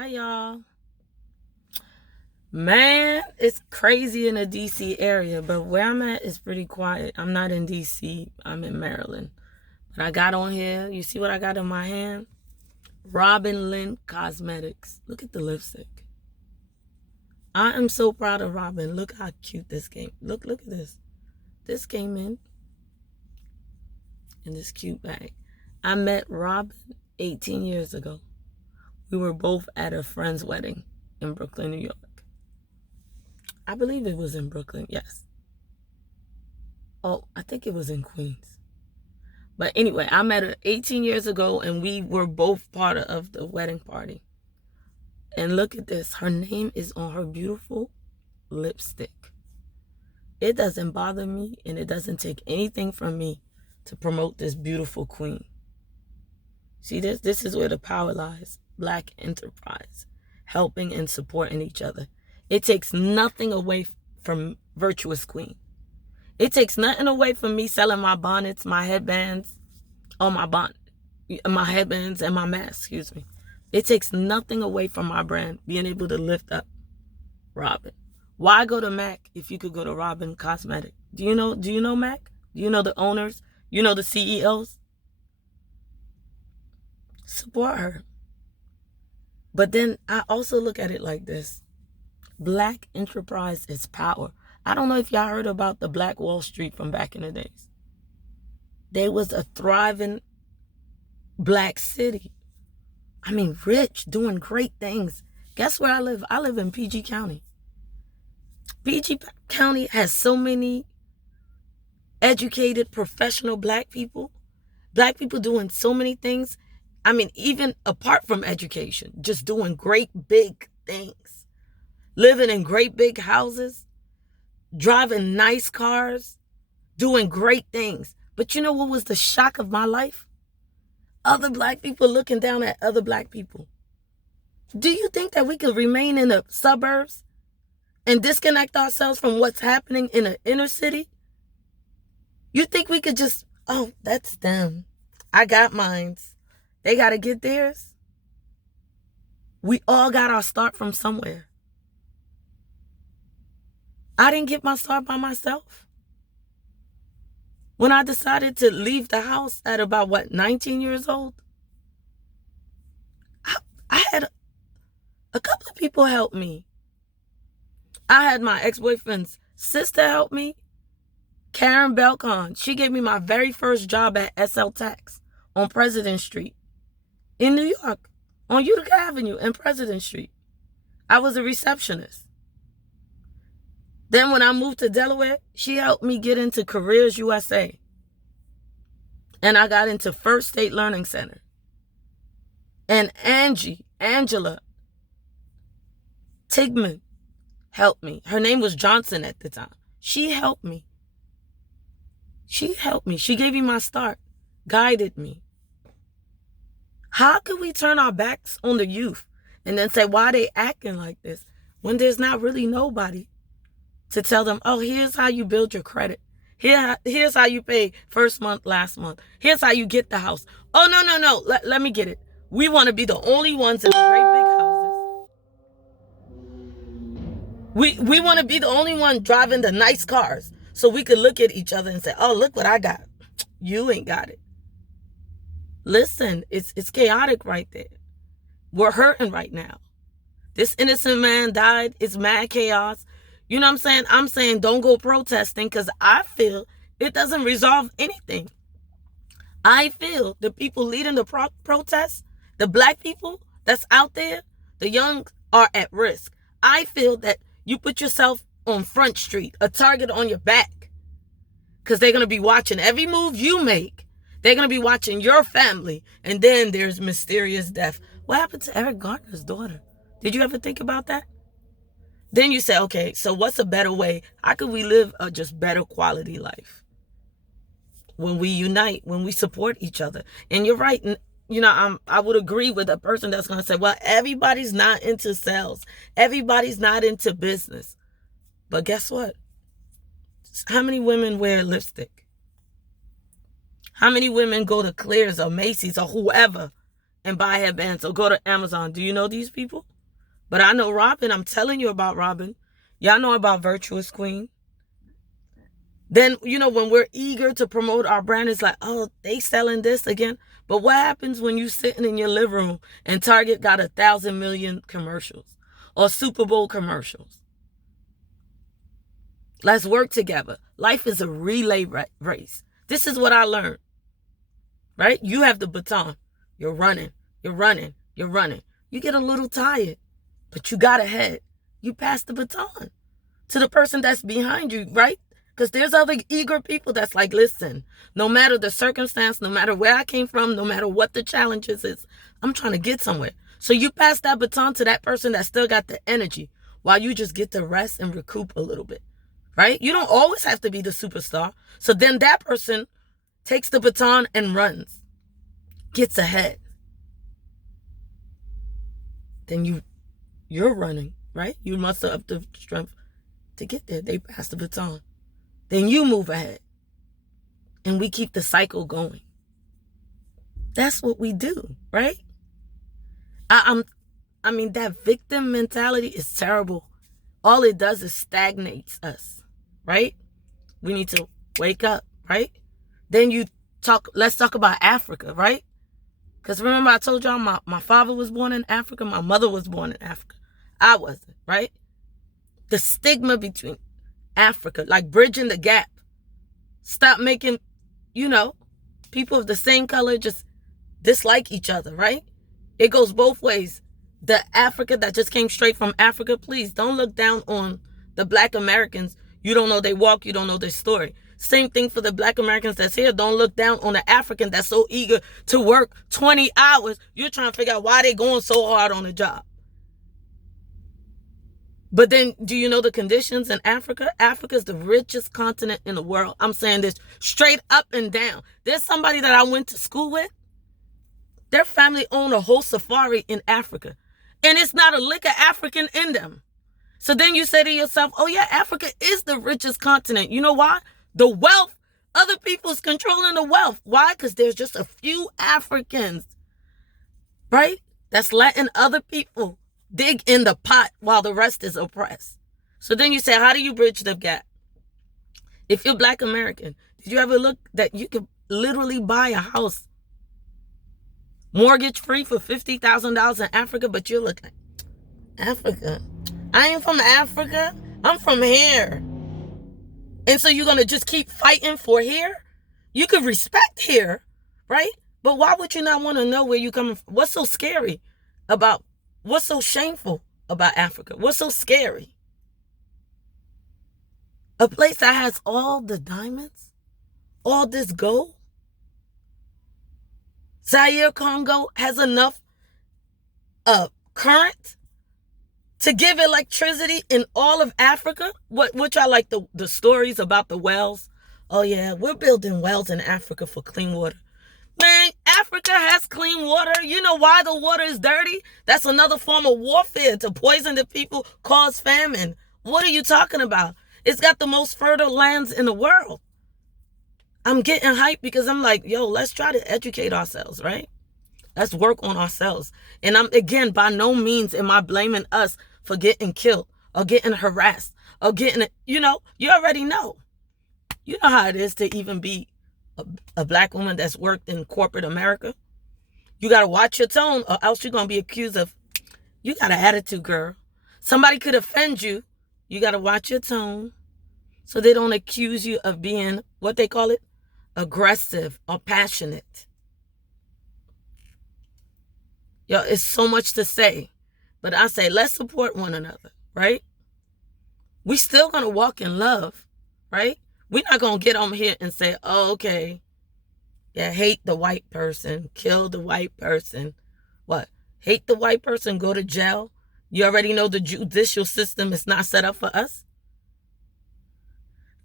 Hi, y'all. Man, it's crazy in the DC area, but where I'm at is pretty quiet. I'm not in DC, I'm in Maryland. But I got on here, you see what I got in my hand? Robin Lynn Cosmetics. Look at the lipstick. I am so proud of Robin. Look how cute this came. Look at this. This came in this cute bag. I met Robin 18 years ago. We were both at a friend's wedding in Brooklyn, New York. I believe it was in Brooklyn, yes. Oh, I think it was in Queens. But anyway, I met her 18 years ago and we were both part of the wedding party. And look at this. Her name is on her beautiful lipstick. It doesn't bother me and it doesn't take anything from me to promote this beautiful queen. See, this is where the power lies. Black enterprise. Helping and supporting each other. It takes nothing away from Virtuous Queen. It takes nothing away from me selling my bonnets, my headbands, my headbands and my masks, excuse me. It takes nothing away from my brand being able to lift up Robin. Why go to MAC if you could go to Robin Cosmetic? Do you know MAC? Do you know the owners? You know the CEOs? Support her. But then I also look at it like this. Black enterprise is power. I don't know if y'all heard about the Black Wall Street from back in the days. There was a thriving black city. I mean, rich, doing great things. Guess where I live? I live in PG County. PG County has so many educated, professional black people. Black people doing so many things. I mean, even apart from education, just doing great big things. Living in great big houses. Driving nice cars. Doing great things. But you know what was the shock of my life? Other black people looking down at other black people. Do you think that we could remain in the suburbs and disconnect ourselves from what's happening in the inner city? You think we could just, oh, that's them. I got mines. They got to get theirs. We all got our start from somewhere. I didn't get my start by myself. When I decided to leave the house at about, 19 years old, I had a couple of people help me. I had my ex-boyfriend's sister help me, Karen Belcon. She gave me my very first job at SL Tax on President Street in New York, on Utica Avenue and President Street. I was a receptionist. Then when I moved to Delaware, she helped me get into Careers USA. And I got into First State Learning Center. And Angela Tigman helped me. Her name was Johnson at the time. She helped me. She gave me my start, guided me. How could we turn our backs on the youth and then say, why are they acting like this, when there's not really nobody to tell them, oh, here's how you build your credit. Here's how you pay first month, last month. Here's how you get the house. Oh, no. Let me get it. We want to be the only ones in the great big houses. We want to be the only one driving the nice cars so we could look at each other and say, oh, look what I got. You ain't got it. Listen, it's chaotic right there. We're hurting right now. This innocent man died. It's mad chaos. You know what I'm saying? I'm saying don't go protesting because I feel it doesn't resolve anything. I feel the people leading the protests, the black people that's out there, the young are at risk. I feel that you put yourself on Front Street, a target on your back, because they're going to be watching every move you make. They're going to be watching your family. And then there's mysterious death. What happened to Eric Garner's daughter? Did you ever think about that? Then you say, okay, so what's a better way? How could we live a just better quality life? When we unite, when we support each other. And you're right. You know, I would agree with a person that's going to say, well, everybody's not into sales. Everybody's not into business. But guess what? How many women wear lipstick? How many women go to Claire's or Macy's or whoever and buy headbands or go to Amazon. Do you know these people? But I know Robin. I'm telling you about Robin. Y'all know about Virtuous Queen. Then, when we're eager to promote our brand, it's like, oh, they selling this again. But what happens when you sitting in your living room and Target got 1,000 million commercials or Super Bowl commercials? Let's work together. Life is a relay race. This is what I learned, right? You have the baton. You're running. You're running. You're running. You get a little tired, but you got ahead. You pass the baton to the person that's behind you, right? Because there's other eager people that's like, listen, no matter the circumstance, no matter where I came from, no matter what the challenges is, I'm trying to get somewhere. So you pass that baton to that person that still got the energy while you just get to rest and recoup a little bit, right? You don't always have to be the superstar. So then that person takes the baton and runs, gets ahead. Then you're running, right? You muster up the strength to get there. They pass the baton. Then you move ahead. And we keep the cycle going. That's what we do, right? I mean, that victim mentality is terrible. All it does is stagnates us, right? We need to wake up, right? Then let's talk about Africa, right? Because remember I told y'all my father was born in Africa, my mother was born in Africa. I wasn't, right? The stigma between Africa, like bridging the gap. Stop making, people of the same color just dislike each other, right? It goes both ways. The Africa that just came straight from Africa, please don't look down on the Black Americans. You don't know their walk, you don't know their story. Same thing for the Black Americans that's here. Don't look down on the African that's so eager to work 20 hours. You're trying to figure out why they going so hard on the job. But then, do you know the conditions in Africa? Africa is the richest continent in the world. I'm saying this straight up and down. There's somebody that I went to school with. Their family owned a whole safari in Africa. And it's not a lick of African in them. So then you say to yourself, oh yeah, Africa is the richest continent. You know why? The wealth, other people's controlling the wealth. Why? Because there's just a few Africans, right? That's letting other people dig in the pot while the rest is oppressed. So then you say, how do you bridge the gap? If you're Black American, did you ever look that you could literally buy a house mortgage free for $50,000 in Africa, but you're looking, Africa? I ain't from Africa. I'm from here. And so you're going to just keep fighting for here? You could respect here, right? But why would you not want to know where you're coming from? What's so scary about, what's so shameful about Africa? What's so scary? A place that has all the diamonds, all this gold. Zaire, Congo has enough current to give electricity in all of Africa. Which I like the stories about the wells. Oh yeah, we're building wells in Africa for clean water. Man, Africa has clean water. You know why the water is dirty? That's another form of warfare to poison the people, cause famine. What are you talking about? It's got the most fertile lands in the world. I'm getting hyped because I'm like, yo, let's try to educate ourselves, right? Let's work on ourselves. And I'm, again, by no means am I blaming us for getting killed or getting harassed or getting, you already know. You know how it is to even be a Black woman that's worked in corporate America. You got to watch your tone or else you're going to be accused of, you got an attitude, girl. Somebody could offend you. You got to watch your tone so they don't accuse you of being, what they call it, aggressive or passionate. Yo, it's so much to say. But I say, let's support one another, right? We still going to walk in love, right? We're not going to get on here and say, oh, okay, yeah, hate the white person, kill the white person. What? Hate the white person, go to jail? You already know the judicial system is not set up for us.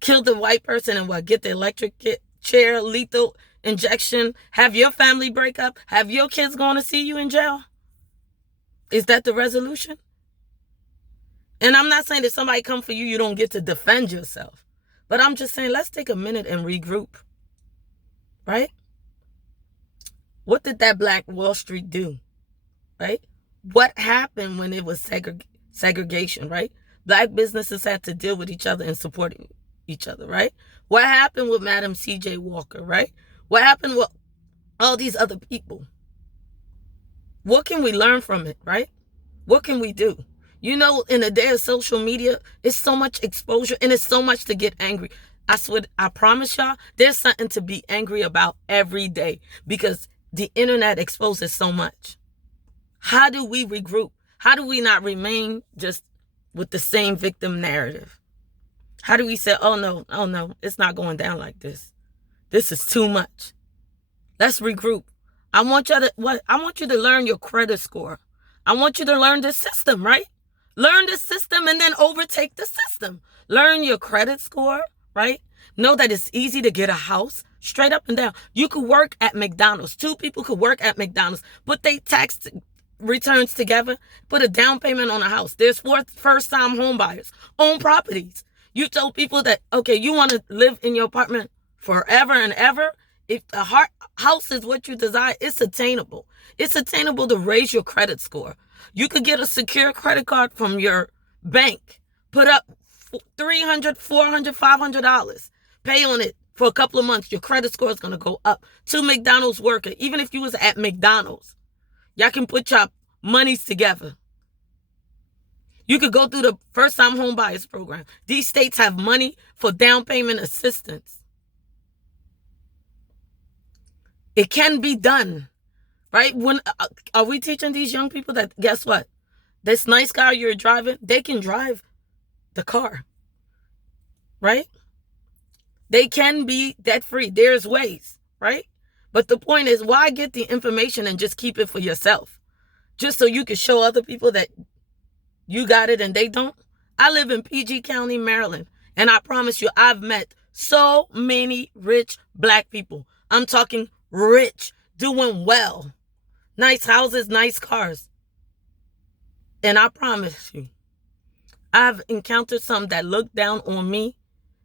Kill the white person and what? Get the electric chair, lethal injection, have your family break up, have your kids going to see you in jail? Is that the resolution? And I'm not saying that somebody come for you, you don't get to defend yourself. But I'm just saying, let's take a minute and regroup. Right? What did that Black Wall Street do, right? What happened when it was segregation, right? Black businesses had to deal with each other and supporting each other, right? What happened with Madam C.J. Walker, right? What happened with all these other people? What can we learn from it, right? What can we do? You know, in a day of social media, it's so much exposure and it's so much to get angry. I swear, I promise y'all, there's something to be angry about every day because the internet exposes so much. How do we regroup? How do we not remain just with the same victim narrative? How do we say, oh no, it's not going down like this. This is too much. Let's regroup. I want you to learn your credit score. I want you to learn the system, right? Learn the system and then overtake the system. Learn your credit score, right? Know that it's easy to get a house straight up and down. You could work at McDonald's. Two people could work at McDonald's, but they tax returns together, put a down payment on a house. There's first-time home buyers, own properties. You told people that, okay, you want to live in your apartment forever and ever. If a house is what you desire, it's attainable. It's attainable to raise your credit score. You could get a secure credit card from your bank, put up $300, $400, $500, pay on it for a couple of months. Your credit score is going to go up. To McDonald's worker, even if you was at McDonald's, y'all can put your monies together. You could go through the first-time home buyers program. These states have money for down payment assistance. It can be done, right? When are we teaching these young people that, guess what? This nice car you're driving, they can drive the car, right? They can be debt-free. There's ways, right? But the point is, why get the information and just keep it for yourself? Just so you can show other people that you got it and they don't? I live in PG County, Maryland, and I promise you, I've met so many rich Black people. I'm talking rich, doing well, nice houses, nice cars. And I promise you, I've encountered some that look down on me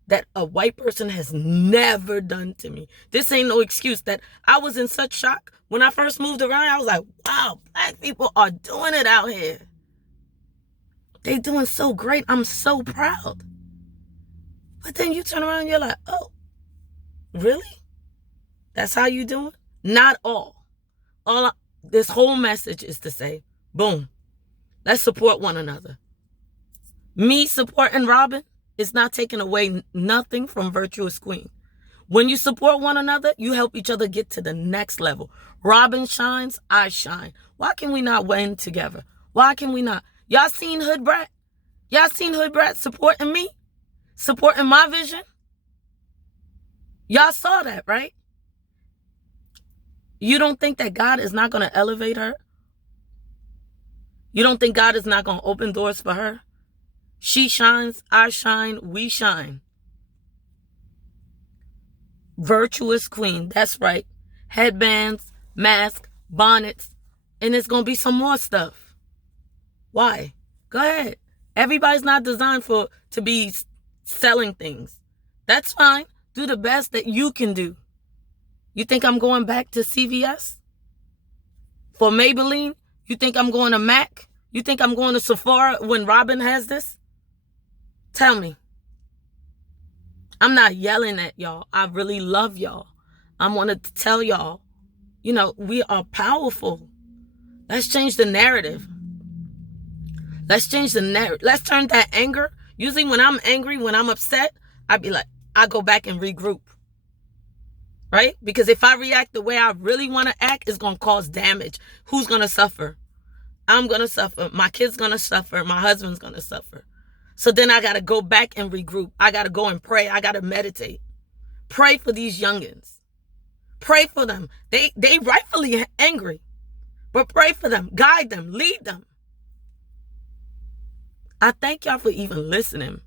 that a white person has never done to me. This ain't no excuse. That I was in such shock when I first moved around. I was like, wow, Black people are doing it out here. They doing so great. I'm so proud. But then you turn around and you're like, oh, really? That's how you doing? Not all. This whole message is to say, boom, let's support one another. Me supporting Robin is not taking away nothing from Virtuous Queen. When you support one another, you help each other get to the next level. Robin shines, I shine. Why can we not win together? Why can we not? Y'all seen Hood Brat? Y'all seen Hood Brat supporting me? Supporting my vision? Y'all saw that, right? You don't think that God is not going to elevate her? You don't think God is not going to open doors for her? She shines, I shine, we shine. Virtuous Queen, that's right. Headbands, masks, bonnets, and it's going to be some more stuff. Why? Go ahead. Everybody's not designed to be selling things. That's fine. Do the best that you can do. You think I'm going back to CVS? For Maybelline? You think I'm going to MAC? You think I'm going to Sephora when Robin has this? Tell me. I'm not yelling at y'all. I really love y'all. I wanted to tell y'all, we are powerful. Let's change the narrative. Let's change the narrative. Let's turn that anger. Usually when I'm angry, when I'm upset, I go back and regroup. Right? Because if I react the way I really want to act, it's going to cause damage. Who's going to suffer? I'm going to suffer. My kid's going to suffer. My husband's going to suffer. So then I got to go back and regroup. I got to go and pray. I got to meditate. Pray for these youngins. Pray for them. They rightfully angry. But pray for them. Guide them. Lead them. I thank y'all for even listening.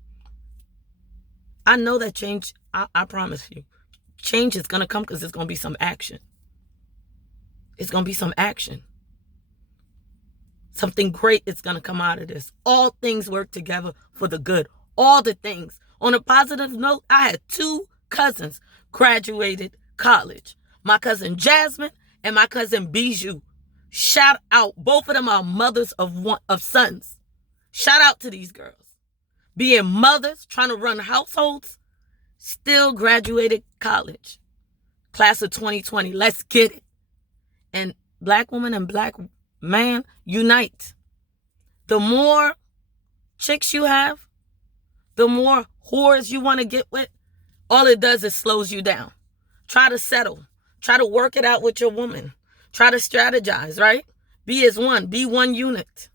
I know that change, I promise you, change is going to come because there's going to be some action. It's going to be some action. Something great is going to come out of this. All things work together for the good. All the things. On a positive note, I had 2 cousins graduated college. My cousin Jasmine and my cousin Bijou. Shout out. Both of them are mothers of sons. Shout out to these girls. Being mothers, trying to run households, still graduated college. Class of 2020. Let's get it. And black woman and black man, unite. The more chicks you have, the more whores you want to get with, all it does is slows you down. Try to settle. Try to work it out with your woman. Try to strategize, right? Be as one. Be one unit,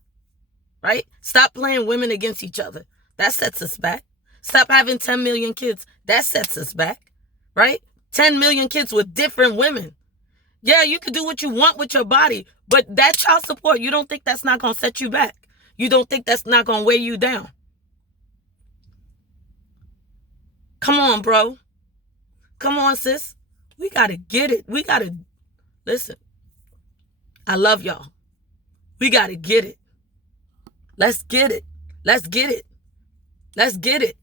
right? Stop playing women against each other. That sets us back. Stop having 10 million kids. That sets us back, right? 10 million kids with different women. Yeah, you can do what you want with your body, but that child support, you don't think that's not going to set you back? You don't think that's not going to weigh you down? Come on, bro. Come on, sis. We got to get it. We got to, listen, I love y'all. We got to get it. Let's get it. Let's get it. Let's get it.